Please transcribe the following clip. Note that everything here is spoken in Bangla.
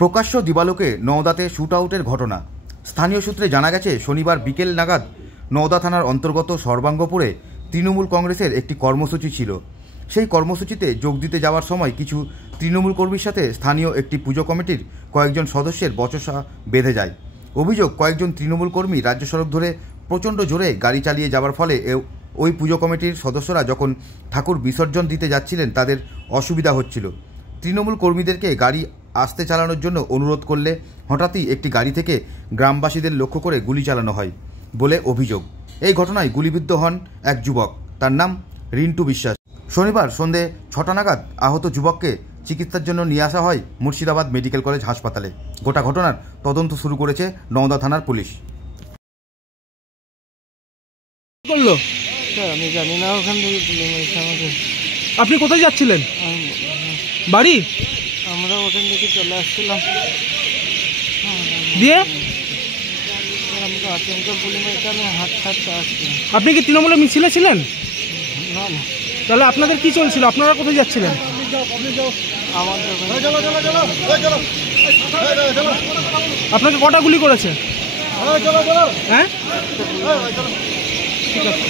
প্রকাশ্য দিবালোকে নওদাতে শুট আউটের ঘটনা। স্থানীয় সূত্রে জানা গেছে, শনিবার বিকেল নাগাদ নওদা থানার অন্তর্গত সর্বাঙ্গপুরে তৃণমূল কংগ্রেসের একটি কর্মসূচি ছিল। সেই কর্মসূচিতে যোগ দিতে যাওয়ার সময় কিছু তৃণমূল কর্মীর সাথে স্থানীয় একটি পুজো কমিটির কয়েকজন সদস্যের বচসা বেঁধে যায়। অভিযোগ, কয়েকজন তৃণমূল কর্মী রাজ্য সড়ক ধরে প্রচণ্ড জোরে গাড়ি চালিয়ে যাওয়ার ফলে ওই পুজো কমিটির সদস্যরা যখন ঠাকুর বিসর্জন দিতে যাচ্ছিলেন তাদের অসুবিধা হচ্ছিল। তৃণমূল কর্মীদেরকে গাড়ি আস্তে চালানোর জন্য অনুরোধ করলে হঠাৎই একটি গাড়ি থেকে গ্রামবাসীদের লক্ষ্য করে গুলি চালানো হয় বলে অভিযোগ। এই ঘটনায় গুলিবিদ্ধ হন এক যুবক, তার নাম রিন্টু বিশ্বাস। শনিবার সন্ধে 6টা নাগাদ আহত যুবককে চিকিৎসার জন্য নিয়ে আসা হয় মুর্শিদাবাদ মেডিকেল কলেজ হাসপাতালে। গোটা ঘটনার তদন্ত শুরু করেছে নওদা থানার পুলিশ। করলো আমি জানি না, ওখান থেকে তুলে নিয়েছে আমাকে। আপনি কোথায় যাচ্ছিলেন? বাড়ি? আমরা ওখান থেকে চলে আসছিলাম, দিয়ে আমাকে আতঙ্ক পুলে মেয়েছে, আমি হাঁটতে আসছিলাম। আপনি কি তৃণমূলের মিছিলে ছিলেন? না না, তাহলে আপনাদের কি চলছিল? আপনারা কোথায় যাচ্ছিলেন? আপনাকে কটা গুলি করেছে? হ্যাঁ, ঠিক আছে।